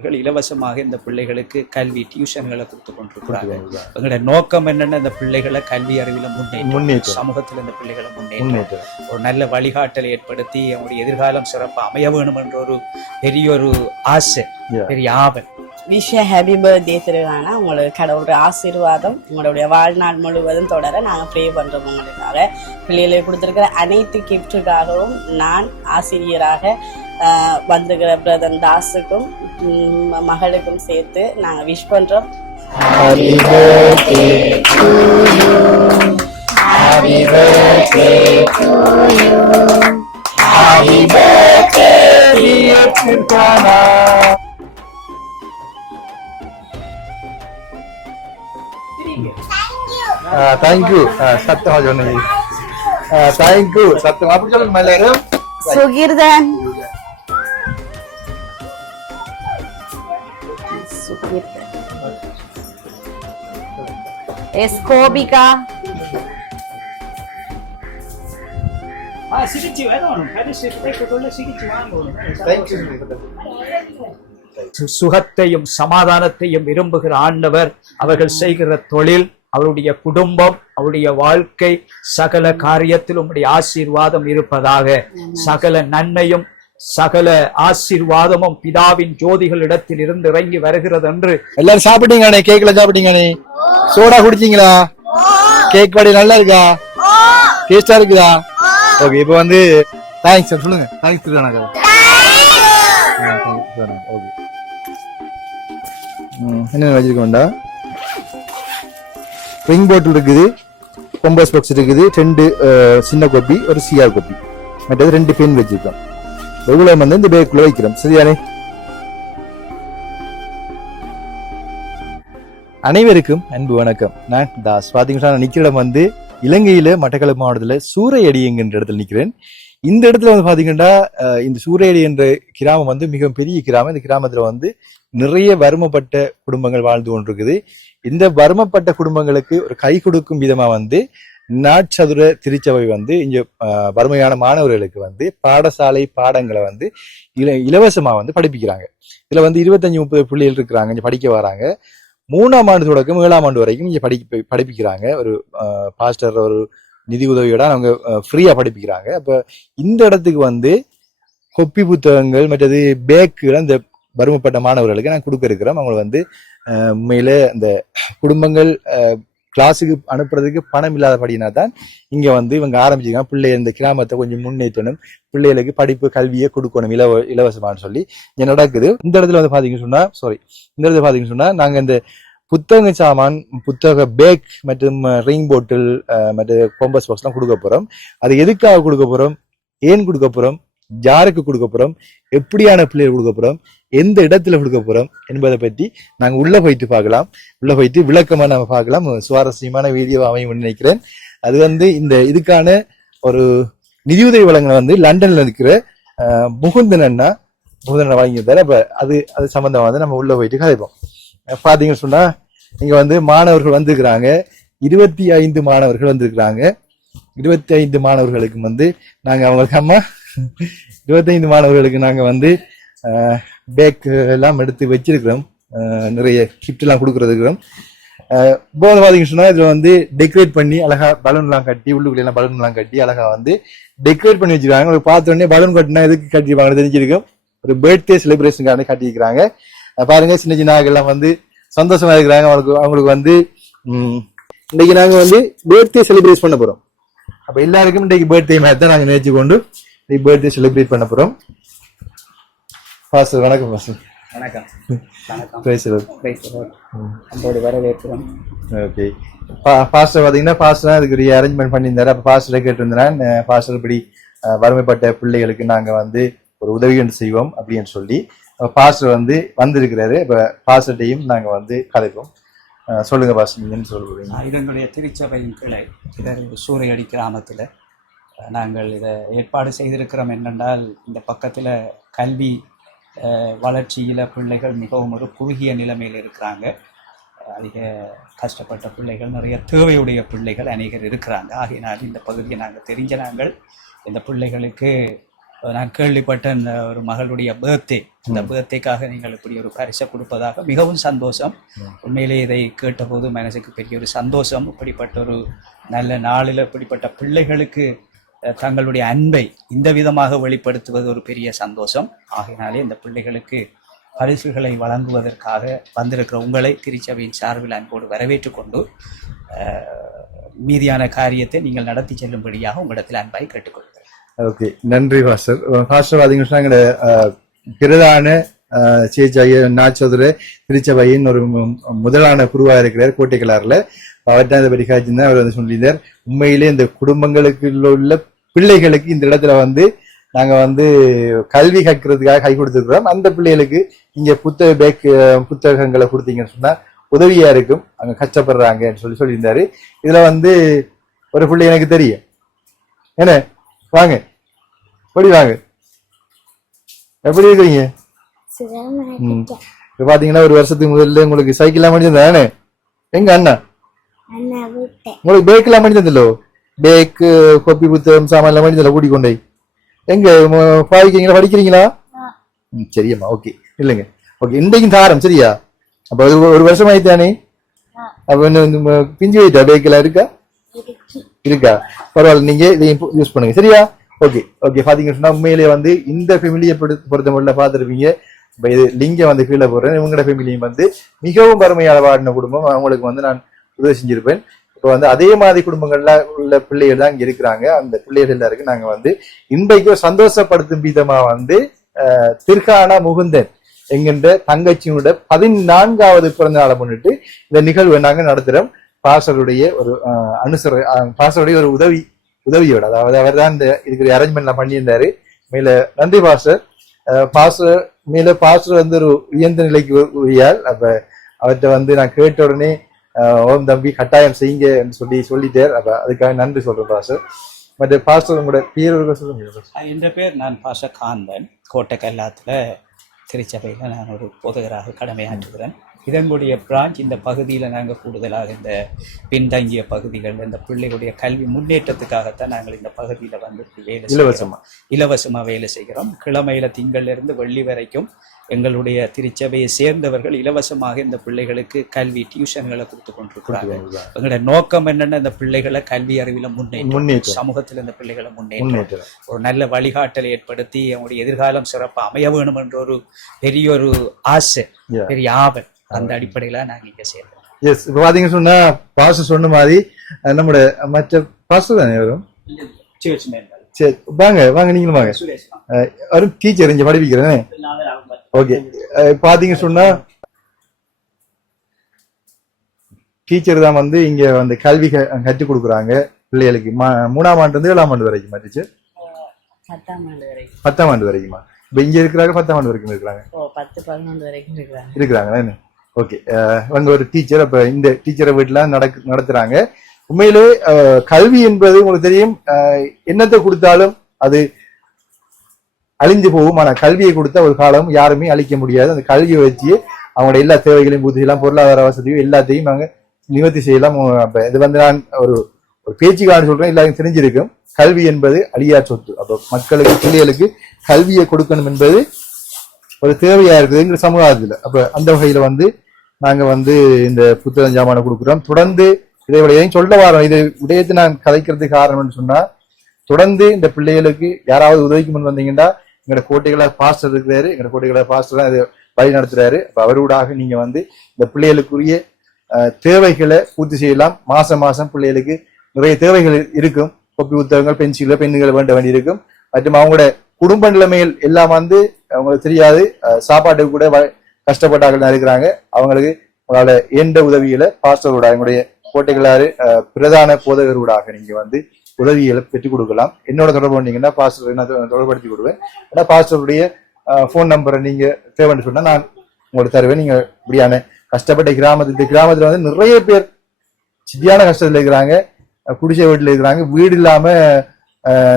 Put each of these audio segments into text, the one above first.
அவர்கள் இலவசமாக இந்த பிள்ளைகளுக்கு கல்வி டியூஷன்களை கொடுத்து கொண்டிருக்கிறாங்க எங்களுடைய நோக்கம் என்னன்னா இந்த பிள்ளைகளை கல்வி அறிவில முன்னேற்றம். சமூகத்தில் இந்த பிள்ளைகளை முன்னேற்றம். ஒரு நல்ல வழிகாட்டலை ஏற்படுத்தி அவங்களுடைய எதிர்காலம் சிறப்பு அமைய வேணும் என்ற ஒரு பெரிய ஒரு ஆசை Yeah. பெரிய ஆவல். விஷ ஹாப்பி பர்த்டே திருவிழானா உங்களுக்கு கடவுளுடைய ஆசீர்வாதம் உங்களுடைய வாழ்நாள் முழுவதும் தொடர நாங்கள் ப்ரே பண்ணுறோம் உங்களுக்காக. பிள்ளைகளுக்கு கொடுத்துருக்கிற அனைத்து கிஃப்ட்டுக்காகவும் நான் ஆசிரியராக வந்திருக்கிற பிரதன் தாஸுக்கும் ம், மகளுக்கும் சேர்த்து நாங்கள் விஷ் பண்ணுறோம். தேங்க்யூ சத்தமா சொன்னீங்க. தேங்க்யூ சத்தம் அப்படி சொல்லுங்க எல்லாரும் சுகீர்தன். எஸ் கோபிகா சிகிச்சை தேங்க்யூ சுகத்தையும் சமாதானத்தையும் விரும்புகிற ஆண்டவர் அவர்கள் செய்கிற தொழில் அவருடைய குடும்பம் அவருடைய வாழ்க்கை சகல காரியத்தில் உம்முடைய ஆசீர்வாதம் இருப்பதாக சகல நன்மையும் சகல ஆசீர்வாதமும் பிதாவின் ஜோதிகள் இடத்தில் இருந்து இறங்கி வருகிறது என்று எல்லாரும் சாப்பிட்டீங்கண்ணே கேக்ல சாப்பிட்டீங்கண்ணே சோடா குடிச்சீங்களா? கேக் பாடி நல்லா இருக்கா டேஸ்டா இருக்குதா? ஓகே இப்போ வந்து தேங்க்ஸ் சொல்லுங்க. தேங்க்ஸ் திருநாங்க ஓகே என்ன வச்சிருக்கோம்டா ரிங் பாட்டில் இருக்குது கொம்பஸ் பாக்ஸ் இருக்குது ரெண்டு சின்ன கோப்பி ஒரு சிஆர் கோப்பி மற்றது ரெண்டு பென் வச்சிருக்கோம். எவ்வளோ வந்து இந்த பேக்குள்ள வைக்கிறோம். சரியானே அனைவருக்கும் அன்பு வணக்கம். நான் தாஸ் பாத்தீங்கன்னா நிக்கிற இடம் வந்து இலங்கையில மட்டக்களப்பு மாவட்டத்துல சூறையடி என்கின்ற இடத்துல நிக்கிறேன். இந்த இடத்துல வந்து பாத்தீங்கன்னா இந்த சூறையடி என்ற கிராமம் வந்து மிகவும் பெரிய கிராமம். இந்த கிராமத்துல வந்து நிறைய வறுமப்பட்ட குடும்பங்கள் வாழ்ந்து கொண்டிருக்குது. இந்த வறுமப்பட்ட குடும்பங்களுக்கு ஒரு கை கொடுக்கும் விதமா வந்து நாட்சதுர திருச்சபை வந்து இங்கே வறுமையான மாணவர்களுக்கு வந்து பாடசாலை பாடங்களை வந்து இல இலவசமாக வந்து படிப்பிக்கிறாங்க. இதில் வந்து இருபத்தஞ்சி முப்பது பிள்ளைகள் இருக்கிறாங்க இங்கே படிக்க வராங்க. மூணாம் ஆண்டு தொடக்கம் ஏழாம் ஆண்டு வரைக்கும் இங்கே படி படிப்பிக்கிறாங்க. ஒரு பாஸ்டர் ஒரு நிதி உதவியோட அவங்க ஃப்ரீயாக படிப்பிக்கிறாங்க. அப்போ இந்த இடத்துக்கு வந்து கொப்பி புத்தகங்கள் மற்றது பேக்குகள் அந்த வறுமைப்பட்ட மாணவர்களுக்கு நான் கொடுக்க இருக்கிறோம். அவங்க வந்து அஹ், உண்மையில அந்த குடும்பங்கள் கிளாஸுக்கு அனுப்புறதுக்கு பணம் இல்லாதபடினா தான் இங்கே வந்து இவங்க ஆரம்பிச்சிருக்காங்க. பிள்ளை இந்த கிராமத்தை கொஞ்சம் முன்னேற்றணும். பிள்ளைகளுக்கு படிப்பு கல்வியை கொடுக்கணும் இலவ இலவசமானு சொல்லி நடக்குது. இந்த இடத்துல வந்து பார்த்தீங்கன்னு சொன்னால் சாரி இந்த இடத்துல பார்த்தீங்கன்னு சொன்னால் நாங்கள் இந்த புத்தக சாமான் புத்தக பேக் மற்றும் ரிங் போட்டில் மற்ற கொம்பஸ் பாக்ஸ்லாம் கொடுக்க போகிறோம் அது எதுக்காக கொடுக்க போகிறோம் ஏன் கொடுக்க போகிறோம் யாருக்கு கொடுக்க போகிறோம் எப்படியான பிள்ளைகள் கொடுக்க போகிறோம் எந்த இடத்துல கொடுக்க போறோம் என்பதை பற்றி நாங்க உள்ள போயிட்டு பார்க்கலாம். உள்ள போயிட்டு விளக்கமா நம்ம பார்க்கலாம். சுவாரஸ்யமான வீடியோ அமையும் நினைக்கிறேன். அது வந்து இந்த இதுக்கான ஒரு நிதியுதவி வழங்கின வந்து லண்டன்ல இருக்கிற முகுந்தன் அண்ணா முகுந்தன் வழங்கியிருந்தாரு அப்ப அது அது சம்மந்தமாக வந்து நம்ம உள்ள போயிட்டு கதைப்போம். பார்த்தீங்கன்னு பாத்தீங்கன்னு சொன்னா இங்க வந்து மாணவர்கள் வந்திருக்கிறாங்க. இருபத்தி ஐந்து மாணவர்கள் வந்திருக்கிறாங்க. இருபத்தி ஐந்து மாணவர்களுக்கு வந்து நாங்க அவங்களுக்கு அம்மா இருபத்தைந்து மாணவர்களுக்கு நாங்க வந்து பேக் எல்லாம் எடுத்து வச்சிருக்கிறோம். நிறைய கிஃப்ட் எல்லாம் கொடுக்கறதுக்கிறோம் இப்போ வந்து பாத்தீங்கன்னு சொன்னா இதுல வந்து டெக்கரேட் பண்ணி அழகா பலூன் எல்லாம் கட்டி உள்ளுக்குள்ள பலூன்லாம் பலூன் எல்லாம் கட்டி அழகா வந்து டெக்கரேட் பண்ணி வச்சிருக்காங்க. ஒரு பார்த்த உடனே பலூன் கட்டினா எதுக்கு கட்டிருப்பாங்க தெரிஞ்சிருக்கும். ஒரு பர்த்டே செலிப்ரேஷனுக்காக கட்டியிருக்கிறாங்க. அஹ் பாருங்க சின்ன சின்ன எல்லாம் வந்து சந்தோஷமா இருக்கிறாங்க. அவங்களுக்கு அவங்களுக்கு வந்து இன்னைக்கு நாங்க வந்து பர்த்டே செலிப்ரேட் பண்ண போறோம். அப்ப எல்லாருக்கும் இன்னைக்கு பர்த்டே மாதிரி தான் நாங்க நினைச்சு கொண்டு இன்னைக்கு பர்த்டே செலிப்ரேட் பண்ண போறோம். பாஸ்டர் வணக்கம் பாஸ்டர். வணக்கம். வணக்கம். அன்போடு வரவேற்கிறோம் ஓகே. பாஸ்டர் பாத்தீங்கன்னா பாஸ்டர் அதுக்கு ஒரு அரேஞ்ச்மெண்ட் பண்ணியிருந்தாரு. அப்ப பாஸ்டர் கேட்டிருந்தேன் பாஸ்டர் இப்படி வறுமைப்பட்ட பிள்ளைகளுக்கு நாங்க வந்து ஒரு உதவி ஒன்று செய்வோம் அப்படின்னு சொல்லி பாஸ்டர் வந்து வந்திருக்கிறாரு. இப்ப பாஸ்டர்டையும் நாங்க வந்து கதைப்போம். சொல்லுங்க பாஸ்டர் நீங்க என்ன சொல்லுவீங்க இதனுடைய திருச்சபையின் கிளை இதர் சூறையடி கிராமத்தில் நாங்கள் இதை ஏற்பாடு செய்திருக்கிறோம். என்னென்றால் இந்த பக்கத்தில் கல்வி வளர்ச்சியில பிள்ளைகள் மிகவும் ஒரு குறுகிய நிலைமையில் இருக்கிறாங்க. அதிக கஷ்டப்பட்ட பிள்ளைகள் நிறைய தேவையுடைய பிள்ளைகள் அநேகர் இருக்கிறாங்க. ஆகையினால் இந்த பகுதியை நாங்கள் தெரிஞ்ச நாங்கள் இந்த பிள்ளைகளுக்கு நான் கேள்விப்பட்டேன் அஹ், ஒரு மகளுடைய பர்த்டே அந்த பர்த்டேக்காக நீங்கள் இப்படி ஒரு பரிசை கொடுப்பதாக மிகவும் சந்தோஷம். உண்மையிலே இதை கேட்டபோது மனசுக்கு பெரிய ஒரு சந்தோஷம். இப்படிப்பட்ட ஒரு நல்ல நாளில் இப்படிப்பட்ட பிள்ளைகளுக்கு தங்களுடைய அன்பை இந்த விதமாக வெளிப்படுத்துவது ஒரு பெரிய சந்தோஷம். ஆகையினாலே இந்த பிள்ளைகளுக்கு பரிசுகளை வழங்குவதற்காக வந்திருக்கிற உங்களை திருச்சபையின் சார்பில் அன்போடு வரவேற்று கொண்டு மீதியான காரியத்தை நீங்கள் நடத்தி செல்லும்படியாக உங்களிடத்தில் அன்பாய் கேட்டுக்கொள்கிறேன். ஓகே நன்றி பாஸ்டர். பாஸ்டர் பாத்தீங்கன்னா எங்களோட அஹ், பிரதான சேச்சாய நாச்சதுர திருச்சபையின் ஒரு முதலான குருவாக இருக்கிறார் கோட்டைக்கலாறுல அவர்தான் இதை அவர் வந்து சொல்லியிருந்தார். உண்மையிலே இந்த குடும்பங்களுக்கு உள்ள பிள்ளைகளுக்கு இந்த இடத்துல வந்து நாங்க வந்து கல்வி கற்கிறதுக்காக கை கொடுத்துருக்கிறோம். அந்த பிள்ளைகளுக்கு இங்க புத்தக பேக் புத்தகங்களை கொடுத்தீங்கன்னு சொன்னா உதவியா இருக்கும். அங்க கஷ்டப்படுறாங்கன்னு சொல்லி சொல்லியிருந்தாரு. இதுல வந்து ஒரு பிள்ளை எனக்கு தெரியும். என்ன? வாங்க. எப்படி வாங்க? எப்படி இருக்கீங்க. இப்ப பாத்தீங்கன்னா ஒரு வருஷத்துக்கு முதல்ல உங்களுக்கு சைக்கிள் எல்லாம் பண்ணி தானே எங்க அண்ணா? உங்களுக்கு பேக் எல்லாம் பண்ணி தந்தല്ലോ பேக்கு கொப்பி புத்தகம் சாமான் எல்லாம் பண்ணி தந்தல கூட்டி கொண்டே எங்க பாவிக்கிறீங்களா படிக்கிறீங்களா ம், சரியம்மா ஓகே இல்லைங்க ஓகே இன்றைக்கும் தாரம் சரியா அப்ப அது ஒரு வருஷம் ஆயிட்டானே அப்ப இன்னும் பிஞ்சு போயிட்டா பேக் எல்லாம் இருக்கா இருக்கு பரவாயில்ல நீங்க இதையும் யூஸ் பண்ணுங்க சரியா ஓகே ஓகே பாத்தீங்கன்னு சொன்னா உண்மையிலேயே வந்து இந்த ஃபெமிலியை பொறுத்த மட்டும் பார்த்துருப்பீங்க இப்ப இது லிங்க வந்து கீழே போடுறேன் இவங்களோட ஃபெமிலியும் வந்து மிகவும் வறுமையால வாடின குடும்பம் அவங்களுக்கு வந்து நான் உதவி செஞ்சிருப்பேன். இப்போ வந்து அதே மாதிரி குடும்பங்கள்ல உள்ள பிள்ளைகள் தான் இங்க இருக்கிறாங்க. அந்த பிள்ளைகள் எல்லாருக்கும் நாங்க வந்து இன்றைக்கும் சந்தோஷப்படுத்தும் விதமா வந்து திருகானா முகுந்தன் என்கின்ற தங்கச்சியோட பதினான்காவது பிறந்த நாளை முன்னிட்டு இந்த நிகழ்வை நாங்க நடத்துறோம். பாசருடைய ஒரு அனுசர பாசருடைய ஒரு உதவி உதவியோட. அதாவது அவர் தான் இந்த இருக்கிற அரேஞ்ச்மெண்ட்லாம் பண்ணியிருந்தாரு. மேல நன்றி பாஸ்டர் பாஸ்டர் மேல பாஸ்டர் வந்து ஒரு உயர்ந்த நிலைக்கு உரியால் அப்ப அவர்கிட்ட வந்து நான் கேட்ட உடனே ஓம் தம்பி கட்டாயம் செய்யுங்கன்னு சொல்லி சொல்லிட்டார். அப்ப அதுக்காக நன்றி சொல்றேன் பாஸ்டர் மற்ற பாஸ்டர் உங்களோட பேர் சொல்லுங்க என்ற பேர் நான் பாஷ காந்தன். கோட்டை கல்லாத்தில் திருச்சபையில் நான் ஒரு போதகராக கடமையாற்றுகிறேன். இதனுடைய பிரான்ச் இந்த பகுதியில் நாங்கள் கூடுதலாக இந்த பின்தங்கிய பகுதிகள் இந்த பிள்ளைகளுடைய கல்வி முன்னேற்றத்துக்காகத்தான் நாங்கள் இந்த பகுதியில் வந்து வேலை செய்கிறோம். இலவசமா. இலவசமாக வேலை செய்கிறோம். கிழமையில திங்கள்ல இருந்து வெள்ளி வரைக்கும் எங்களுடைய திருச்சபையை சேர்ந்தவர்கள் இலவசமாக இந்த பிள்ளைகளுக்கு கல்வி டியூஷன்களை கொடுத்து கொண்டிருக்கிறாங்க எங்களுடைய நோக்கம் என்னன்னா இந்த பிள்ளைகளை கல்வி அறிவில முன்னேற்றம். சமூகத்தில் இந்த பிள்ளைகளை முன்னேற்றம். ஒரு நல்ல வழிகாட்டலை ஏற்படுத்தி அவங்களுடைய எதிர்காலம் சிறப்பாக அமைய வேணும் என்ற ஒரு பெரிய ஒரு ஆசை. பெரிய ஆவல் அந்த அடிப்படையில நாங்க இங்க சேர்ந்தோம் எஸ் இப்ப பாத்தீங்கன்னு சொன்னா பாஸ்டர் சொன்ன மாதிரி நம்மளோட மற்ற பாஸ்டர் தானே வரும் சரி வாங்க வாங்க நீங்களும் வாங்க. வரும் டீச்சர் இங்க படிப்பிக்கிறேன் ஓகே. பாத்தீங்க சொன்னா டீச்சர் தான் வந்து இங்க வந்து கல்வி கற்றுக் கொடுக்குறாங்க பிள்ளைகளுக்கு. மூணாம் ஆண்டு இருந்து ஏழாம் ஆண்டு வரைக்கும் மதிச்சு பத்தாம் ஆண்டு வரைக்கும். இப்ப இங்க இருக்கிறாங்க பத்தாம் ஆண்டு வரைக்கும் இருக்கிறாங்க. பத்து பதினொன்று வரைக்கும் இருக்கிறாங்க. இருக்கிறாங்களா என்ன? ஓகே. அவங்க ஒரு டீச்சர் அப்ப இந்த டீச்சரை வீட்டுல நடக்கு நடத்துறாங்க. உண்மையிலே கல்வி என்பது உங்களுக்கு தெரியும். என்னத்தை கொடுத்தாலும் அது அழிஞ்சு போகும் ஆனால் கல்வியை கொடுத்த ஒரு காலம் யாருமே அழிக்க முடியாது. அந்த கல்வியை வச்சு அவங்களோட எல்லா தேவைகளையும் பூர்த்தி செய்யலாம் பொருளாதார வசதியும் எல்லாத்தையும் நாங்கள் நிவர்த்தி செய்யலாம். அப்போ இது வந்து நான் ஒரு ஒரு பேச்சுக்கான சொல்றேன். எல்லாருக்கும் தெரிஞ்சிருக்கும். கல்வி என்பது அழியா சொத்து. அப்போ மக்களுக்கு பிள்ளைகளுக்கு கல்வியை கொடுக்கணும் என்பது ஒரு தேவையா இருக்குது எங்க சமுதாயத்துல. அப்போ அந்த வகையில் வந்து நாங்கள் வந்து இந்த புத்தகம் ஜாமான கொடுக்குறோம். தொடர்ந்து இதை விடையையும் சொல்ல வரோம். இது விடயத்தை நான் கதைக்கிறதுக்கு காரணம்னு சொன்னால் தொடர்ந்து இந்த பிள்ளைகளுக்கு யாராவது உதவிக்கு முன் வந்தீங்கன்னா எங்களோட கோட்டைகளாக பாஸ்டர் இருக்கிறாரு எங்களோட கோட்டைகளாக பாஸ்டர் தான் வழி நடத்துறாரு. அப்போ அவரூடாக நீங்கள் வந்து இந்த பிள்ளைகளுக்குரிய தேவைகளை பூர்த்தி செய்யலாம். மாதம் மாதம் பிள்ளைகளுக்கு நிறைய தேவைகள் இருக்கும். கொப்பி புத்தகங்கள் பென்சில்கள் பெண்ணுகள் வேண்ட வேண்டியிருக்கும். மற்றும் அவங்களோட குடும்ப நிலைமைகள் எல்லாம் வந்து அவங்களுக்கு தெரியாது. சாப்பாட்டுக்கு கூட வ- கஷ்டப்பட்டார்கள் தான் இருக்கிறாங்க. அவங்களுக்கு உங்களால் எந்த உதவிகளை பாஸ்டரோட எங்களுடைய கோட்டைகளாறு பிரதான போதகரோடாக நீங்கள் வந்து உதவிகளை பெற்றுக் கொடுக்கலாம். என்னோட தொடர்பு பண்ணீங்கன்னா பாஸ்டர் நான் தொடர்படுத்தி கொடுவேன் ஏன்னா பாஸ்டருடைய ஃபோன் நம்பரை நீங்கள் தேவைன்னு சொன்னால் நான் உங்களுக்கு தருவேன். நீங்கள் இப்படியான கஷ்டப்பட்ட கிராமத்தில் இந்த கிராமத்தில் வந்து நிறைய பேர் சித்தியான கஷ்டத்தில் இருக்கிறாங்க. குடிசை வீட்டில் இருக்கிறாங்க. வீடு இல்லாமல்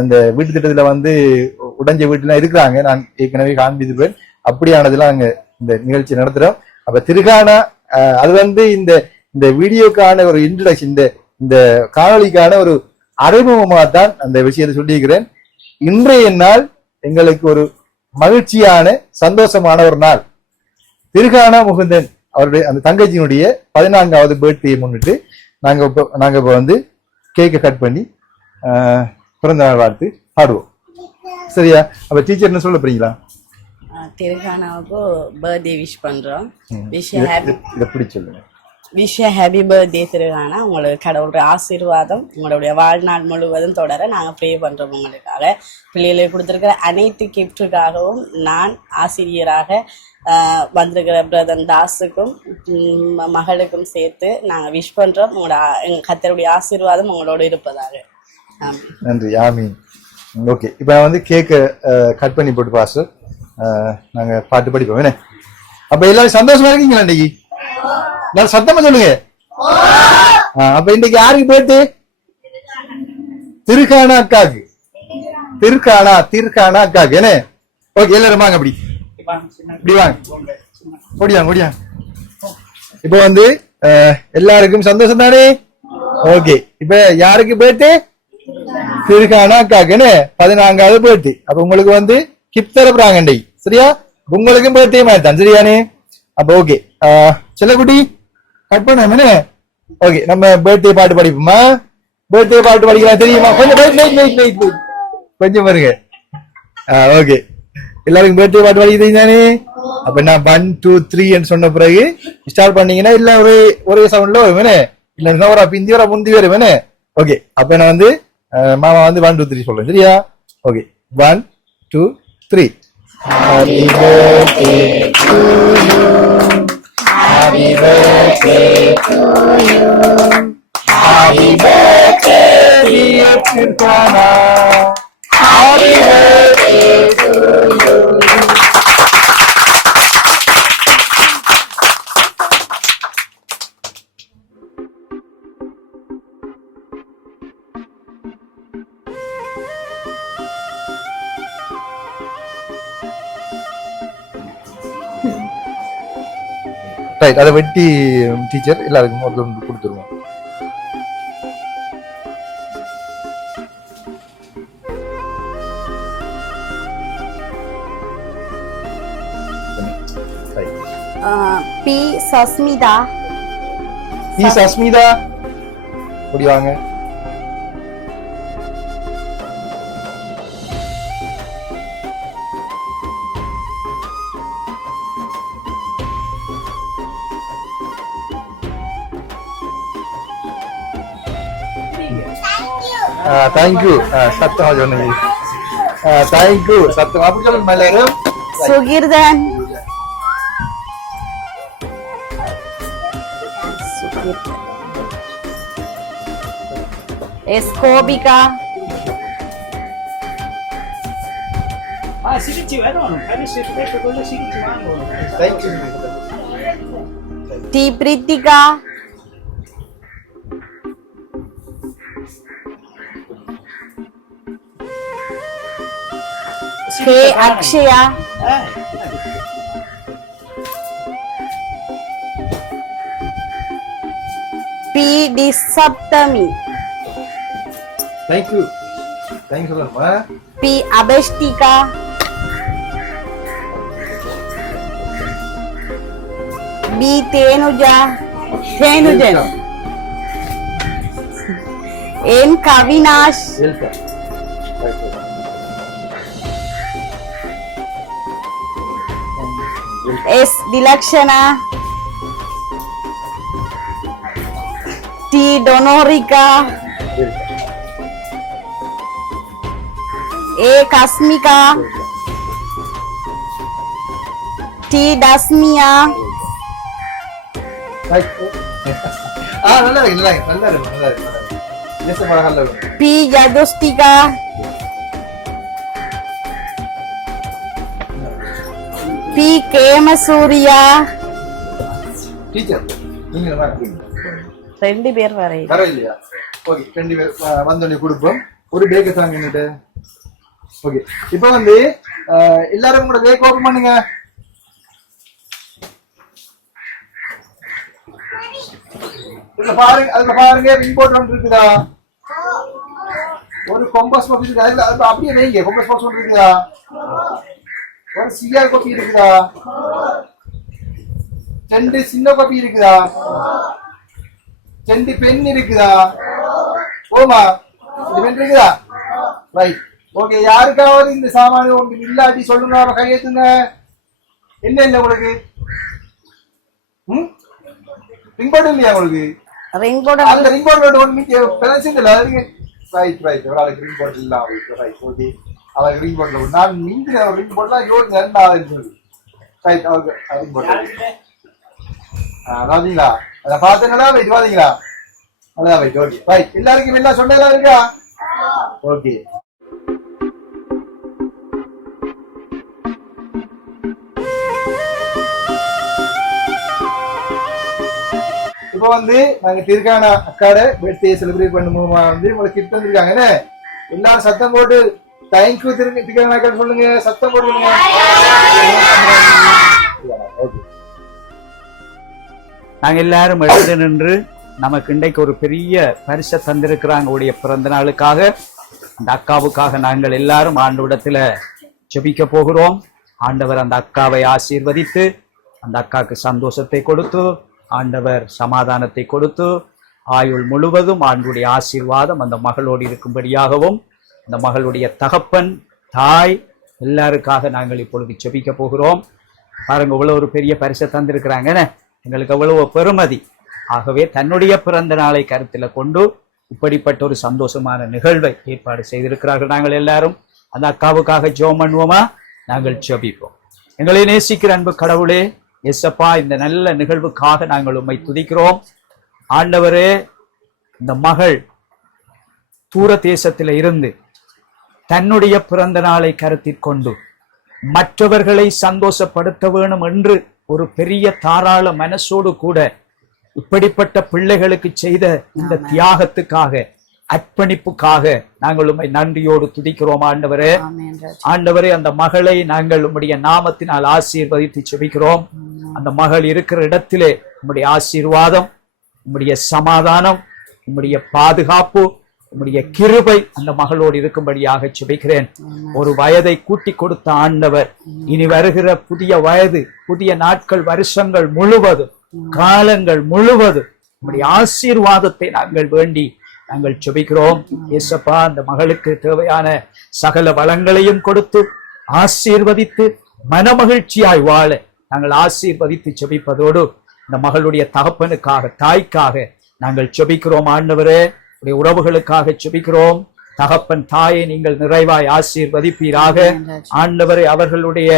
இந்த வீட்டு திட்டத்தில் வந்து உடைஞ்ச வீட்டுலாம் இருக்கிறாங்க. நான் ஏற்கனவே காண்பித்திருப்பேன். அப்படியானதெல்லாம் அங்கே இந்த நிகழ்ச்சி நடத்துகிறோம் அப்போ திருகானா அது வந்து இந்த இந்த வீடியோக்கான ஒரு இன்ட்ரடக்ஷன் இந்த இந்த காணொளிக்கான ஒரு அறிமுகமாக தான் அந்த விஷயத்தை சொல்லியிருக்கிறேன். இன்றைய நாள் எங்களுக்கு ஒரு மகிழ்ச்சியான சந்தோஷமான ஒரு நாள். திருகானா முகுந்தன் அவருடைய அந்த தங்கச்சியினுடைய பதினான்காவது பர்த்டே முன்னிட்டு நாங்க இப்போ நாங்க இப்போ வந்து கேக்கை கட் பண்ணி பிறந்த நாள் வாழ்த்து பாடுவோம். சரியா? அப்ப டீச்சர் என்ன சொல்ல போறீங்களா? திருகானாவுக்கு பர்த்டே விஷ் பண்றோம். விஷ் ஹாப்பி இதை- இதை பிடி ஹாப்பி பர்த்டே திருவிழானா உங்களுக்கு கடவுளுடைய ஆசீர்வாதம் உங்களுடைய வாழ்நாள் முழுவதும் தொடர நாங்கள் ப்ரே பண்ணுறோம் உங்களுக்காக. பிள்ளைகளுக்கு கொடுத்துருக்கிற அனைத்து கிஃப்ட்டுக்காகவும் நான் ஆசிரியராக வந்திருக்கிற பிரதன் தாஸுக்கும் ம- மகளுக்கும் சேர்த்து நாங்கள் விஷ் பண்ணுறோம் உங்களோட எங்கள் கத்தருடைய ஆசீர்வாதம் உங்களோட இருப்பதாக. நன்றி. ஆமீன். ஓகே. இப்போ நான் வந்து கேக்கு கட் பண்ணி போட்டு பாசு நாங்கள் பாட்டு படிப்போம். என்ன? அப்ப எல்லாரும் சந்தோஷமா இருக்கீங்களா இன்னைக்கு? நல்ல சத்தமா சொல்லுங்க. அப்ப இன்னைக்கு யாருக்கு பேட்டு திருக்கானா அக்காக்கு திருக்கானா திருக்கானா அக்காக்கு என்ன? ஓகே எல்லாரும் வாங்க அப்படி. இப்படி வாங்க. ஓடியாங்க ஓடியாங்க. இப்போ வந்து எல்லாருக்கும் சந்தோஷம் தானே ஓகே இப்ப யாருக்கு பேட்டு திருக்கானா அக்காக்குன்னு பதினான்காவது பேட்டு அப்ப உங்களுக்கு வந்து கிப் தரப்புறாங்க சரியா? உங்களுக்கும் பேர்த்தே மாதிரி சரியானே? அப்ப ஓகே. செல்லக்குட்டி. கட் பண்ண ஓகே நம்ம பர்த்டே பாட்டு படிப்போமா? பர்த்டே பாட்டு படிக்கலாம் தெரியுமா? கொஞ்சம் wait wait wait wait wait. கொஞ்சம் பாருங்க ஓகே எல்லாருக்கும் பர்த்டே பாட்டு படிக்க தெரியுதானே அப்ப நான் ஒன் டூ த்ரீ சொன்ன பிறகு ஸ்டார்ட் பண்ணீங்கன்னா இல்ல ஒரே ஒரே சவுண்ட்ல வரும் என்ன இல்ல ஒரு பிந்தி வர முந்தி வரும் ஓகே அப்ப நான் வந்து மாமா வந்து ஒன் டூ த்ரீ சொல்றேன் சரியா? Okay one two three Happy birthday to you. Happy birthday. To you. Happy birthday, dear Tirthana. Right அதை வெட்டி டீச்சர் எல்லாருக்கும் ஒருத்தர் கொடுத்துருவோம். பி சஸ்மிதா. ஈ சஸ்மிதா. இப்படி வாங்க தேங்க்யூ சத்தமா சொன்னீங்க தேங்க்யூ சத்தம் அப்படி சொல்லுங்க எல்லாரும் சுகிர்தன் எஸ் கோபிகா ஆ சிகிச்சை வேணும் பரிசு கேட்டுக்கொள்ள சிகிச்சை வாங்குவோம் thank you D Prithika K Akshaya. B D Sapthami. Thank you thank you சொல்லணுமா B Abashtika. B Thenuja. Thenujan N Kavinash. Welcome S Thilakshana D Donorika A Kasmika D Dasmiya ஆ நல்லா இருக்கு நல்லா இருக்கு நல்லா இருக்கு நல்லா இருக்கு நல்லா இருக்கு எஸ் பரவாயில்ல நல்லா இருக்கு பி யதுஷ்டிகா பி. கேமசூரியா? டீச்சர் நீங்க ரெண்டு பேர் வரை. இல்லையா ஓகே ரெண்டு பேர் வந்தோடனே கொடுப்போம். ஒரு பேக்க தாங்க என்னட்டு ஓகே இப்போ வந்து எல்லாரும் கூட பேக் ஓபன் பண்ணுங்க. இதுல பாருங்க அதுல பாருங்க இம்போர்ட் ஒன்று இருக்குதா? ஒரு கொம்பஸ் பாக்ஸ் இருக்கு அதுல அது அப்படியே வைங்க கொம்பஸ் பாக்ஸ் ஒன்று இருக்குதா? ஒரு சிஆர் காப்பி இருக்குதா? ரெண்டு சின்ன காப்பி இருக்குதா? ரெண்டு பென் இருக்குதா? ஓமா இது பென் இருக்குதா? ரைட் ஓகே யாருக்காவது இந்த சாமான் உங்களுக்கு இல்லாட்டி சொல்லுங்க அவன் கையெழுத்துங்க என்ன இல்லை உங்களுக்கு? ம்? ரிங் போர்டு இல்லையா உங்களுக்கு? ரிங் போட அந்த ரிங் போர்டு ஒன்று பிரச்சனை இல்லை அதுக்கு ரைட் ரைட் ஒரு ஆளுக்கு ரிங் போர்டு இல்லை அவங்களுக்கு ரைட் ஓகே அவருக்கு ரிங் போர்டு நான் நீங்க ரிங் போர்டுலாம் யோடு ரெண்டாவது சொல்லி. ரைட் அவருக்கு ரிங் போர்டு அதாவதுங்களா அதை பார்த்தீங்களா வெயிட் வாதீங்களா அதான் வெயிட் ஓகே ரைட் எல்லாருக்கும் எல்லாம் சொன்னதெல்லாம் இருக்கா? ஓகே. இப்போ வந்து நாங்க திருக்கான அக்காட பர்த்டே செலிப்ரேட் பண்ணும்போது வந்து உங்களுக்கு கிட்ட வந்திருக்காங்க. என்ன? எல்லாரும் சத்தம் போட்டு தேங்க்யூ திருக்கு சொல்லுங்க சத்தம் போடுங்க. நாங்க எல்லாரும் எழுந்து நின்று நமக்கு இன்றைக்கு ஒரு பெரிய பரிசை தந்திருக்கிறாங்க உடைய பிறந்த நாளுக்காக. அந்த அக்காவுக்காக நாங்கள் எல்லாரும் ஆண்டவிடத்துல ஜெபிக்க போகிறோம். ஆண்டவர் அந்த அக்காவை ஆசீர்வதித்து அந்த அக்காவுக்கு சந்தோஷத்தை கொடுத்து ஆண்டவர் சமாதானத்தை கொடுத்து ஆயுள் முழுவதும் ஆண்டுடைய ஆசீர்வாதம் அந்த மகளோடு இருக்கும்படியாகவும் இந்த மகளுடைய தகப்பன் தாய் எல்லாருக்காக நாங்கள் இப்பொழுது செபிக்க போகிறோம். பாருங்க இவ்வளோ ஒரு பெரிய பரிசை தந்திருக்கிறாங்கன்னு எங்களுக்கு அவ்வளவு பெருமதி ஆகவே தன்னுடைய பிறந்த நாளை கருத்தில் கொண்டு இப்படிப்பட்ட ஒரு சந்தோஷமான நிகழ்வை ஏற்பாடு செய்திருக்கிறார்கள் நாங்கள் எல்லாரும். அந்த அக்காவுக்காக ஜோம் பண்ணுவோமா? நாங்கள் ஜெபிப்போம். எங்களை நேசிக்கிற அன்பு கடவுளே எஸ்அப்பா இந்த நல்ல நிகழ்வுக்காக நாங்கள் உம்மை துதிக்கிறோம். ஆண்டவரே இந்த மகள் தூர தேசத்தில் இருந்து தன்னுடைய பிறந்த நாளை கருத்தில் கொண்டு மற்றவர்களை சந்தோஷப்படுத்த வேணும் என்று ஒரு பெரிய தாராள மனசோடு கூட இப்படிப்பட்ட பிள்ளைகளுக்கு செய்த இந்த தியாகத்துக்காக அர்ப்பணிப்புக்காக நாங்கள் உம்மை நன்றியோடு துதிக்கிறோம் ஆண்டவரே. ஆண்டவரே அந்த மகளை நாங்கள் உம்முடைய நாமத்தினால் ஆசீர்வதித்து செபிக்கிறோம். அந்த மகள் இருக்கிற இடத்திலே உம்முடைய ஆசீர்வாதம் உம்முடைய சமாதானம் உம்முடைய பாதுகாப்பு உம்முடைய கிருபை அந்த மகளோடு இருக்கும்படியாக செபிக்கிறேன் ஒரு வயதை கூட்டி கொடுத்த ஆண்டவர் இனி வருகிற புதிய வயது புதிய நாட்கள் வருஷங்கள் முழுவதும் காலங்கள் முழுவதும் உம்முடைய ஆசீர்வாதத்தை நாங்கள் வேண்டி நாங்கள் செபிக்கிறோம் இயேசப்பா அந்த மகளுக்கு தேவையான சகல வளங்களையும் கொடுத்து ஆசீர்வதித்து மனமகிழ்ச்சியாய் வாழ நாங்கள் ஆசீர்வதித்து செபிப்பதோடு இந்த மகளுடைய தகப்பனுக்காக தாய்க்காக நாங்கள் செபிக்கிறோம் ஆண்டவரே. உடைய உறவுகளுக்காக செபிக்கிறோம். தகப்பன் தாயை நீங்கள் நிறைவாய் ஆசீர்வதிப்பீராக. ஆண்டவரை அவர்களுடைய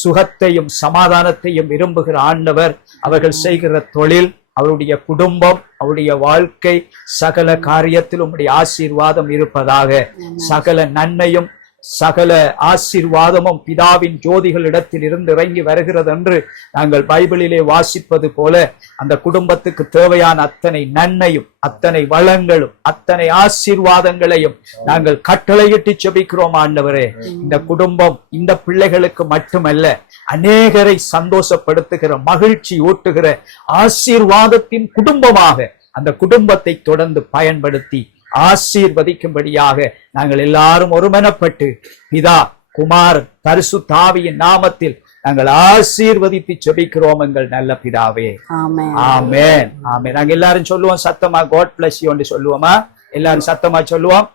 சுகத்தையும் சமாதானத்தையும் விரும்புகிற ஆண்டவர் அவர்கள் செய்கிற தொழில் அவருடைய குடும்பம் அவருடைய வாழ்க்கை சகல காரியத்தில் உம்முடைய ஆசீர்வாதம் இருப்பதாக. சகல நன்மையும் சகல ஆசிர்வாதமும் பிதாவின் ஜோதிகளிடத்தில் இருந்து இறங்கி வருகிறது என்று நாங்கள் பைபிளிலே வாசிப்பது போல அந்த குடும்பத்துக்கு தேவையான அத்தனை நன்மையும் அத்தனை வளங்களும் அத்தனை ஆசீர்வாதங்களையும் நாங்கள் கட்டளையிட்டு செபிக்கிறோம் ஆண்டவரே. இந்த குடும்பம் இந்த பிள்ளைகளுக்கு மட்டுமல்ல அநேகரை சந்தோஷப்படுத்துகிற மகிழ்ச்சி ஊட்டுகிற ஆசீர்வாதத்தின் குடும்பமாக அந்த குடும்பத்தை தொடர்ந்து பயன்படுத்தி ஆசீர்வதிக்கும்படியாக நாங்கள் எல்லாரும் ஒருமனப்பட்டு பிதா குமார் பரிசு தாவியின் நாமத்தில் நாங்கள் ஆசீர்வதித்து செபிக்கிறோம் எங்கள் நல்ல பிதாவே. ஆமென். ஆமென். ஆமென். நாங்க எல்லாரும் சொல்லுவோம் சத்தமா காட் பிளஸ் யூ சொல்லுவோமா? எல்லாரும் சத்தமா சொல்லுவோம்?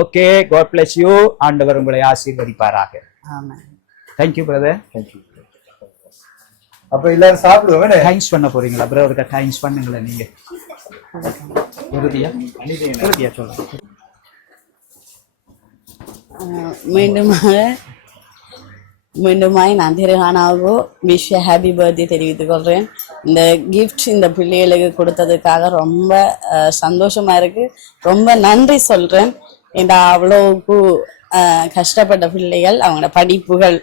ஓகே காட் பிளஸ் யூ ஆண்டவர் உங்களை ஆசீர்வதிப்பாராக. ஆமென். தேங்க்யூ பிரதர் தேங்க்யூ அப்ப எல்லாரும் சாப்பிடுவோம்? தேங்க்ஸ் பண்ண போறீங்களா பிரதருக்கு தேங்க்ஸ் பண்ணுங்களேன் நீங்க. மீண்டுமாக மீண்டுமாய் நான் திருஹானாவுக்கு விஷ் ஹாப்பி பர்த்டே தெரிவித்துக் கொள்கிறேன் இந்த கிஃப்ட் இந்த பிள்ளைகளுக்கு கொடுத்ததுக்காக ரொம்ப சந்தோஷமா இருக்கு. ரொம்ப நன்றி சொல்றேன். ஏன்னா அவ்வளோக்கு கஷ்டப்பட்ட பிள்ளைகள் அவங்களோட படிப்புகள்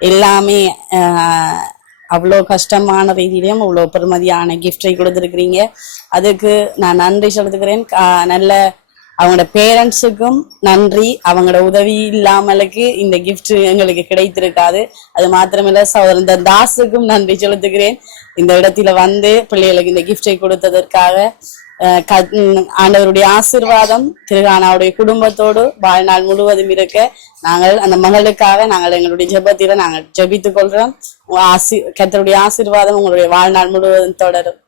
எல்லாமே அவ்வளோ கஷ்டமான ரீதியிலையும் அவ்வளோ பெருமதியான கிஃப்டை கொடுத்துருக்குறீங்க. அதுக்கு நான் நன்றி செலுத்துக்கிறேன் நல்ல அவங்களோட பேரண்ட்ஸுக்கும் நன்றி. அவங்களோட உதவி இல்லாமலுக்கு இந்த கிஃப்ட் எங்களுக்கு கிடைத்திருக்காது. அது மாத்திரமில்ல சோதரந்த தாஸுக்கும் நன்றி செலுத்துகிறேன். இந்த இடத்துல வந்து பிள்ளைகளுக்கு இந்த கிஃப்டை கொடுத்ததற்காக ஆண்டவருடைய ஆசீர்வாதம் திருகானாவுடைய குடும்பத்தோடு வாழ்நாள் முழுவதும் இருக்க நாங்கள் அந்த மகளுக்காக நாங்கள் எங்களுடைய ஜெபத்தில நாங்கள் ஜெபித்துக் கொள்றோம் ஆசி கர்த்தருடைய ஆசீர்வாதம் உங்களுடைய வாழ்நாள் முழுவதும் தொடரும்.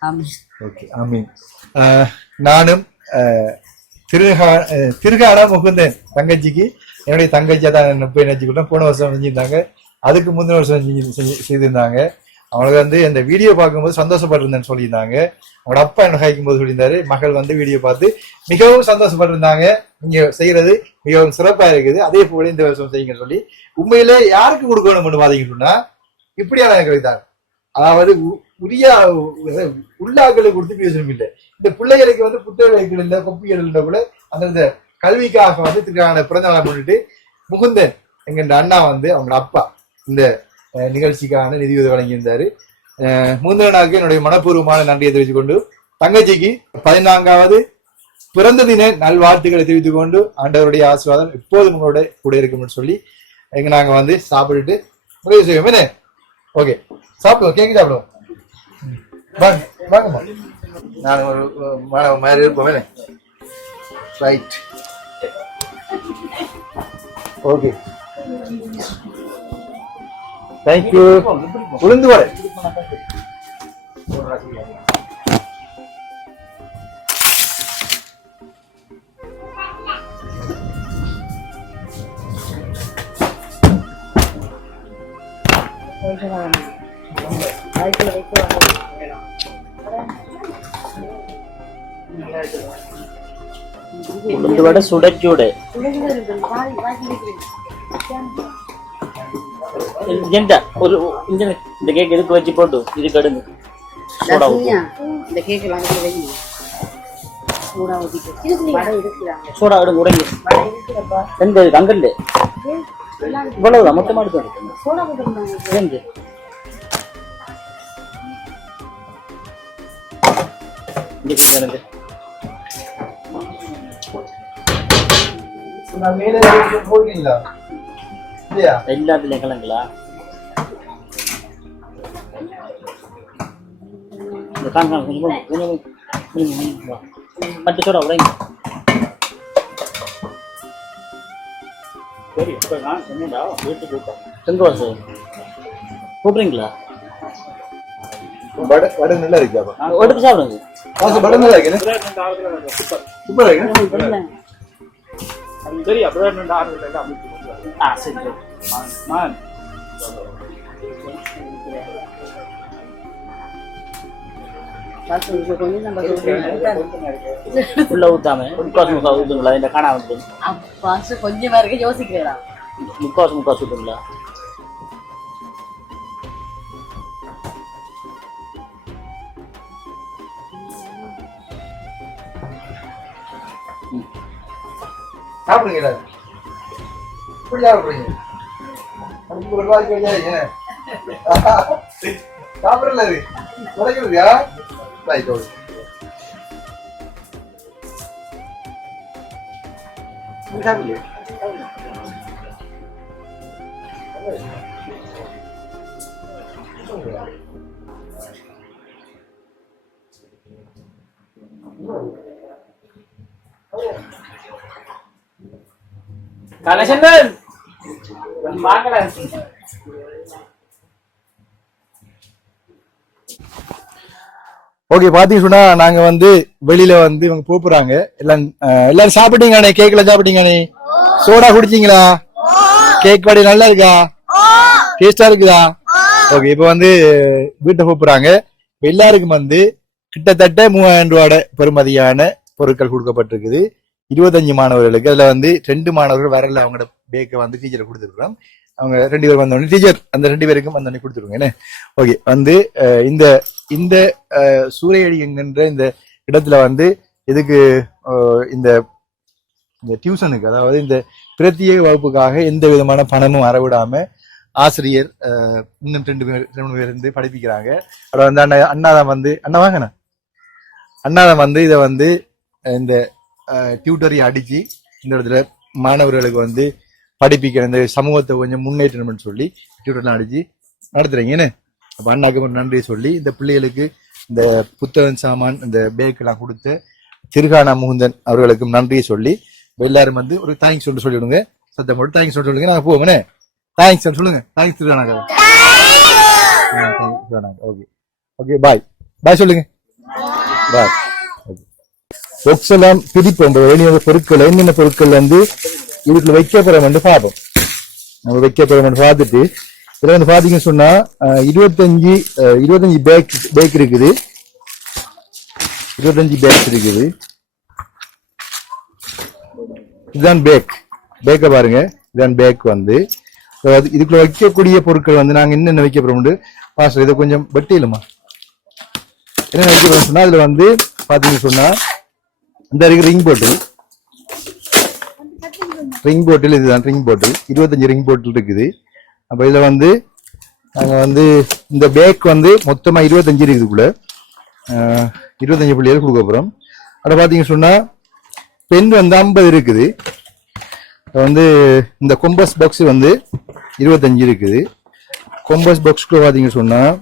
ஆமென். ஓகே ஆமீன். ஆஹ் நானும் திருகா ஆஹ் திருகாடா முகுந்தன் தங்கச்சிக்கு என்னுடைய தங்கச்சியா தான் போய் நினைச்சுக்கிட்டோம். போன வருஷம் செஞ்சிருந்தாங்க. அதுக்கு முந்தின வருஷம் செஞ்சு- செஞ்சு- செய்திருந்தாங்க. அவங்களுக்கு வந்து இந்த வீடியோ பார்க்கும்போது சந்தோஷப்பட்டிருந்தேன்னு சொல்லியிருந்தாங்க. அவங்களோட அப்பா என்ன காய்க்கும் போது சொல்லியிருந்தாரு மகள் வந்து வீடியோ பார்த்து மிகவும் சந்தோஷப்பட்டிருந்தாங்க. நீங்க செய்யறது மிகவும் சிறப்பா இருக்குது. அதே போல இந்த வருஷம் செய்யுங்கன்னு சொல்லி உண்மையிலே யாருக்கு கொடுக்கணும்னு பாத்தீங்கன்னா இப்படியான கவிதா அதாவது உ- உரிய உள்ளாக்களை கொடுத்து பேசணும் இல்லை. இந்த பிள்ளைகளுக்கு வந்து புத்தகங்கள் இல்லை கொப்பிகள் இல்லை கூட அந்தந்த கல்விக்காக வந்து திருக்கான பிறந்த நாளை முன்னிட்டு முகுந்தன் எங்க அண்ணா வந்து அவங்க அப்பா இந்த நிகழ்ச்சிக்கான நிதியுதவி வழங்கியிருந்தாரு. அஹ், நாளுக்கு என்னுடைய மனப்பூர்வமான நன்றியை தெரிவித்துக் கொண்டு தங்கச்சிக்கு பதினான்காவது பிறந்த தின நல்வாழ்த்துக்களை தெரிவித்துக் கொண்டு ஆண்டவருடைய ஆசீர்வாதம் எப்போதும் உங்களோட கூட இருக்கும்னு சொல்லி எங்க நாங்க வந்து சாப்பிட்டுட்டு முடிவு செய்வோம். என்ன? ஓகே சாப்பிடுவோம். கேக்கு சாப்பிடுவோம். வாங்க வாங்க வாங்கம்மா. நான் ஒரு ஒரு மாணவ மாதிரி இருப்போம். ரைட் ஓகே தேங்க்யூ உளுந்து வரை உளுந்து வடை சுடச்சூடு இந்த ஒரு இந்த இந்த கேக் எடுத்து வச்சு போட்டு இது கடுங்க சோடா ஊத்து. இந்த கேக்கு வாங்கி வைங்க சூடா ஊத்திட்டு வடை இருக்கிறாங்க சோடா எடுங்க உடைங்க எந்த இருக்கு அங்க இல்ல இவ்வளவுதான் மொத்தமா எடுத்து எங்க இங்க கொடுங்க எனக்கு. நான் மேலே போடுறீங்களா இல்லையா எல்லாத்துலயும் காங்க கொஞ்சம் கொஞ்சம். பட்டு சோடா உடைங்க சரி இப்ப நான் சொன்னேன்டா வீட்டுக்கு எங்க வாசு கூப்பிடுறீங்களா? வடை வடை நல்லா இருக்கு எடுத்து சாப்பிடுங்க. வாசு வடை நல்லா இருக்கு சூப்பரா. இருக்கு? ஆ சரி சரி. கொஞ்சம் நம்ம உள்ள ஊத்தாம முக்காசு முக்கா ஊத்துங்களா இந்த காணா வந்து பாசு கொஞ்சமா இருக்க யோசிக்கிறா முக்காசு முக்காசு ஊத்துங்களா சாப்பிடுங்க எல்லாரும். இப்படி சாப்பிடுறீங்க அதுக்கு ஒரு ரூபாய்க்கு வழியாங்க சாப்பிடல அது. உடைக்கிறதுயா ரைட் ஓகே கணேசன் ஓகே பாத்தீங்க சொன்னா நாங்க வந்து வெளியில வந்து இவங்க போப் எல்லாம் எல்லாரும் சாப்பிட்டீங்கண்ணே கேக்ல சாப்பிட்டீங்கண்ணே சோடா குடிச்சீங்களா? கேக் பாடி நல்லா இருக்கா? டேஸ்டா இருக்குதா? ஓகே இப்போ வந்து வீட்டை கூப்பிடுறாங்க. எல்லாருக்கும் வந்து கிட்டத்தட்ட மூவாயிரம் ரூபாய் பெருமதியான பொருட்கள் கொடுக்கப்பட்டிருக்குது. இருபத்தஞ்சு மாணவர்களுக்கு அதில் வந்து ரெண்டு மாணவர்கள் வரல அவங்களோட பேக்கை வந்து டீச்சர் கொடுத்துருக்கோம் அவங்க ரெண்டு பேர் வந்தோடனே டீச்சர் அந்த ரெண்டு பேருக்கும் வந்தோடனே கொடுத்துருங்க என்ன? ஓகே வந்து இந்த இந்த அஹ், சூறையடி என்கின்ற இந்த இடத்துல வந்து இதுக்கு இந்த இந்த டியூஷனுக்கு அதாவது இந்த பிரத்யேக வகுப்புக்காக எந்த விதமான பணமும் வரவிடாம ஆசிரியர் அஹ், இன்னும் ரெண்டு பேர் ரெண்டு பேர் இருந்து படிப்பிக்கிறாங்க. அப்புறம் வந்து அண்ணா அண்ணாதான் வந்து அண்ணா வாங்கண்ணா? அண்ணாதான் வந்து இதை வந்து இந்த டியூட்டரி அடிச்சு இந்த இடத்துல மாணவர்களுக்கு வந்து படிப்பிக்கிற இந்த சமூகத்தை கொஞ்சம் முன்னேற்றணும்னு சொல்லி டியூட்டர்லாம் அடிச்சு நடத்துறீங்க. என்ன? அப்ப அண்ணாக்கு ஒரு நன்றி சொல்லி இந்த பிள்ளைகளுக்கு இந்த புத்தகம் சாமான் இந்த பேக் எல்லாம் கொடுத்து திருகானா முகுந்தன் அவர்களுக்கும் நன்றியை சொல்லி எல்லாரும் வந்து ஒரு தேங்க்ஸ் சொல்லி சொல்லிவிடுங்க சத்தம் போட்டு தேங்க்ஸ் சொல்லி சொல்லுங்க. நாங்க போவோமே. தேங்க்ஸ் சொல்லுங்க. Thanks Thirukana okay okay bye bye சொல்லுங்க. பாய் பாக்ஸ் எல்லாம் பிரிப்போம் வெளியே பொருட்கள் என்னென்ன பொருட்கள் வந்து இதுக்குள்ள வைக்க போறோம் வந்து பார்ப்போம். நம்ம வைக்க பார்த்துட்டு இதில் வந்து பார்த்தீங்கன்னு சொன்னா இருபத்தஞ்சி இருபத்தஞ்சு இருபத்தஞ்சு பேக் பேக் இருக்குது. இருபத்தஞ்சு பேக் இருக்குது. இதுதான் பேக் பேக்கை பாருங்க. இதுதான் பேக் வந்து. இதுக்குள்ள வைக்கக்கூடிய பொருட்கள் வந்து நாங்கள் என்னென்ன வைக்க போறோம் பாஸ்டர் இதை கொஞ்சம் வெட்டிலுமா என்ன வைக்க போறோம் சொன்னா அதுல வந்து பாத்தீங்கன்னு சொன்னா இந்த இருக்கு ரிங் போட்டில் ரிங் போட்டில் இதுதான் ரிங் போட்டில் இருபத்தஞ்சு ரிங் போட்டில் இருக்குது. அப்போ இதில் வந்து நாங்கள் வந்து இந்த பேக் வந்து மொத்தமாக இருபத்தஞ்சு இருக்குதுக்குள்ள ஆஹ், இருபத்தஞ்சு பிள்ளைகள் கொடுக்க போகிறோம் அதை பார்த்தீங்க சொன்னால் பென் வந்து ஐம்பது இருக்குது. வந்து இந்த கொம்பஸ் பாக்ஸ் வந்து இருபத்தஞ்சு இருக்குது. கொம்பஸ் பாக்ஸ்க்குள்ள பார்த்தீங்க சொன்னால்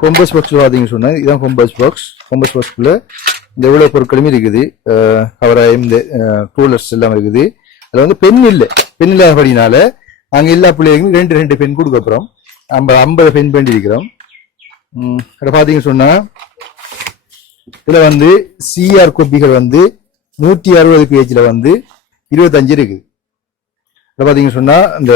கொம்பஸ் பாக்ஸ் பாத்தீங்க சொன்னால் இதுதான் கொம்பஸ் பாக்ஸ் கொம்பஸ் பாக்ஸ்க்குள்ள இந்த எவ்வளோ பொருட்களுமே இருக்குது. அஹ் கவராயம் இந்த டூலர்ஸ் எல்லாம் இருக்குது. அதில் வந்து பென் இல்லை. பென் இல்லாதபடினால நாங்கள் எல்லா பிள்ளைகளுக்கும் ரெண்டு ரெண்டு பென் கொடுக்க போறோம். ஐம்பது ஐம்பது பென் பண்ணி இருக்கிறோம் அதை பார்த்தீங்கன்னு சொன்னால் இதில் வந்து சிஆர் கோப்பிகள் வந்து நூற்றி அறுபது பேஜில் வந்து இருபத்தஞ்சு இருக்குது. இதுல பார்த்தீங்கன்னு சொன்னால் இந்த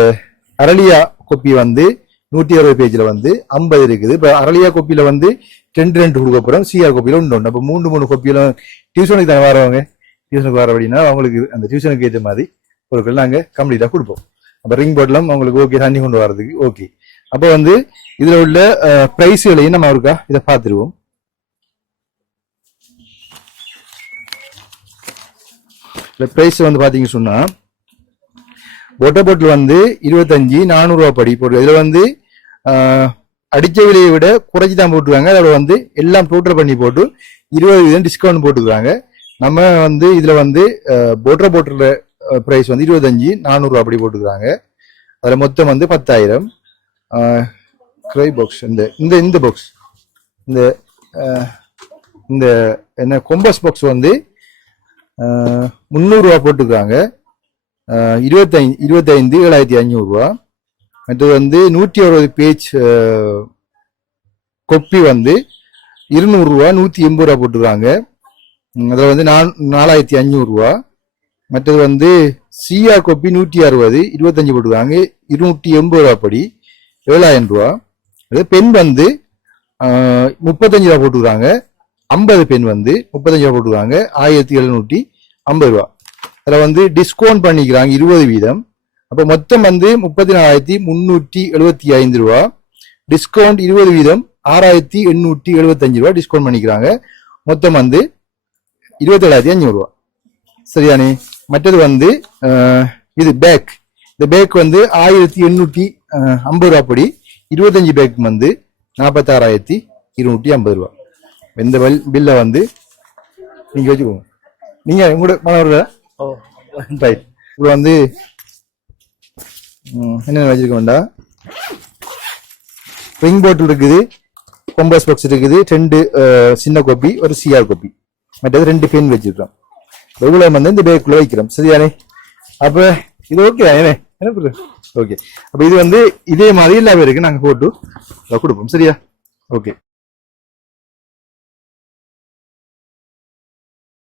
அரளியா கோப்பி வந்து நூற்றி அறுபது பேஜில் வந்து ஐம்பது இருக்குது. இப்போ அரளியா கோப்பியில் வந்து ரெண்டு ரெண்டு கொடுக்க போகிறோம் சிஆர் கோப்பியில் ஒன்று ஒன்று அப்போ மூணு மூணு கோப்பியில டியூஷனுக்கு தானே வரவங்க? டியூஷனுக்கு வர அப்படின்னா அவங்களுக்கு அந்த டியூஷனுக்கு ஏற்ற மாதிரி பொருட்கள் நாங்கள் கம்ப்ளீட்டாக கொடுப்போம். அப்போ ரிங் போர்ட்லாம் அவங்களுக்கு ஓகே தண்ணி கொண்டு வரதுக்கு ஓகே அப்போ வந்து இதில் உள்ள ப்ரைஸ்களையும் நம்ம இருக்கா இதை பார்த்துருவோம். இந்த ப்ரைஸ் வந்து பார்த்தீங்க சொன்னால் ஒட்டை பொட்டில் வந்து இருபத்தஞ்சி நானூறுரூவா படி போட்டு இதில் வந்து அடித்த விலையை விட குறைச்சி தான் போட்டுருக்காங்க. அதில் வந்து எல்லாம் டோட்டல் பண்ணி போட்டு இருபது வீதம் டிஸ்கவுண்ட் போட்டுருக்காங்க நம்ம வந்து இதில் வந்து போட்டர் பாட்டில் ப்ரைஸ் வந்து இருபத்தஞ்சி நானூறுரூவா அப்படி போட்டுருக்காங்க அதில் மொத்தம் வந்து பத்தாயிரம். க்ரை பாக்ஸ் இந்த இந்த இந்த பாக்ஸ் இந்த இந்த என்ன கொம்பஸ் பாக்ஸ் வந்து முந்நூறுரூவா போட்டுருக்காங்க இருபத்தைந்து இருபத்தைந்து ஏழாயிரத்தி ஐநூறுரூவா மற்றது வந்து நூற்றி அறுபது பேஜ் கொப்பி வந்து இருநூறுரூவா நூற்றி எண்பது ரூபா போட்டுருக்காங்க. அதில் வந்து நான் நாலாயிரத்தி அஞ்சூறுரூவா மற்றது வந்து சியா கொப்பி நூற்றி அறுபது இருபத்தஞ்சு போட்டுருக்காங்க. இருநூற்றி எண்பது ரூபா படி ஏழாயிரம் ரூபா. அது பெண் வந்து முப்பத்தஞ்சு ரூபா போட்டுருக்காங்க. ஐம்பது பெண் வந்து முப்பத்தஞ்சு ரூபா போட்டுருக்காங்க. ஆயிரத்தி எழுநூற்றி ஐம்பது ரூபா. அதில் வந்து டிஸ்கவுண்ட் பண்ணிக்கிறாங்க இருபது வீதம். அப்போ மொத்தம் வந்து முப்பத்தி நாலாயிரத்தி முந்நூற்றி எழுபத்தி ஐந்து ரூபா. டிஸ்கவுண்ட் இருபது வீதம் ஆறாயிரத்தி எண்ணூற்றி எழுபத்தஞ்சு ரூபா டிஸ்கவுண்ட் பண்ணிக்கிறாங்க. மொத்தம் வந்து இருபத்தேழாயிரத்தி அஞ்சூறு ரூபா. சரியானே? மற்றது வந்து இது பேக் இந்த பேக் வந்து ஆயிரத்தி எண்ணூற்றி ஐம்பது ரூபா படி. இருபத்தஞ்சு பேக் வந்து நாற்பத்தாறாயிரத்தி இருநூற்றி ஐம்பது ரூபா. இந்த பில் பில்லை வந்து நீங்க வச்சுக்கோங்க. நீங்க உங்களோட மாணவர்கள. ரைட் இப்போ வந்து ம், என்ன வச்சிருக்க வேண்டாம் ரிங் போட்டில் இருக்குது கொம்பஸ் பாக்ஸ் இருக்குது ரெண்டு சின்ன கோப்பி ஒரு சிஆர் கோப்பி மற்றது ரெண்டு பென் வச்சிருக்கோம் இவ்வளவு வந்து இந்த பேக்குள்ள வைக்கிறோம். சரியானே அப்போ இது ஓகே என்ன? என்ன ஓகே அப்போ இது வந்து இதே மாதிரி எல்லாமே இருக்குது நாங்கள் போட்டு கொடுப்போம். சரியா? ஓகே